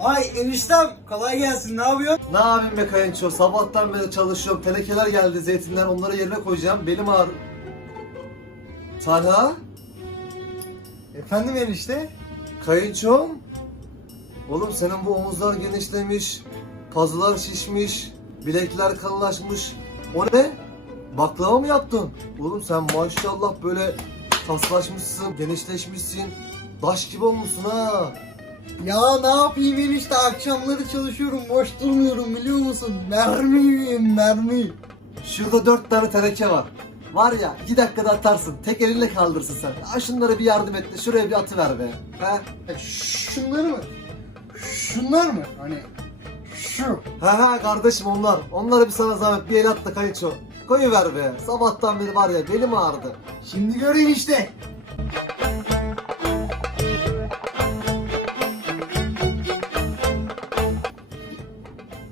Vay eniştem kolay gelsin ne yapıyorsun? Ne yapayım be kayınço? Sabahtan beri çalışıyorum. Tenekeler geldi zeytinler. Onları yerine koyacağım. Belim ağrı. Talha? Efendim enişte? Kayınçom? Oğlum senin bu omuzlar genişlemiş. Pazılar şişmiş. Bilekler kalınlaşmış. O ne? Baklava mı yaptın? Oğlum sen maşallah böyle kaslaşmışsın, genişleşmişsin. Taş gibi olmuşsun ha. Ya ne yapayım enişte akşamları çalışıyorum boş durmuyorum biliyor musun? Mermi yiyeyim mermi. Şurada dört tane teneke var. Var ya iki dakikada atarsın. Tek elinle kaldırsın sen. Ya şunlara bir yardım et de şuraya bir atıver be. He? E, Şunları mı? Şunlar mı? Hani şu. Ha ha kardeşim onlar. Onlara bir sana zahmet bir el at da kayınço. Koyuver be. Sabahtan beri var ya belim ağrıdı. Şimdi göreyim işte.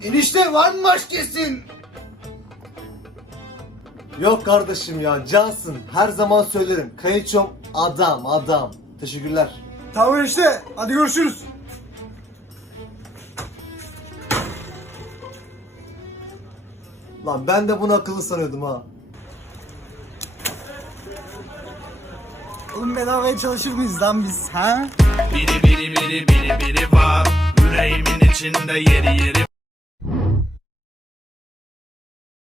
Enişte var mı başkesin? Yok kardeşim ya cansın. Her zaman söylerim. Kayınçom adam adam. Teşekkürler. Tamam enişte hadi görüşürüz. Lan ben de bunu akıllı sanıyordum ha. Oğlum bedavaya çalışır mıyız lan biz ha? Biri biri biri biri biri var Yüreğimin içinde yeri yeri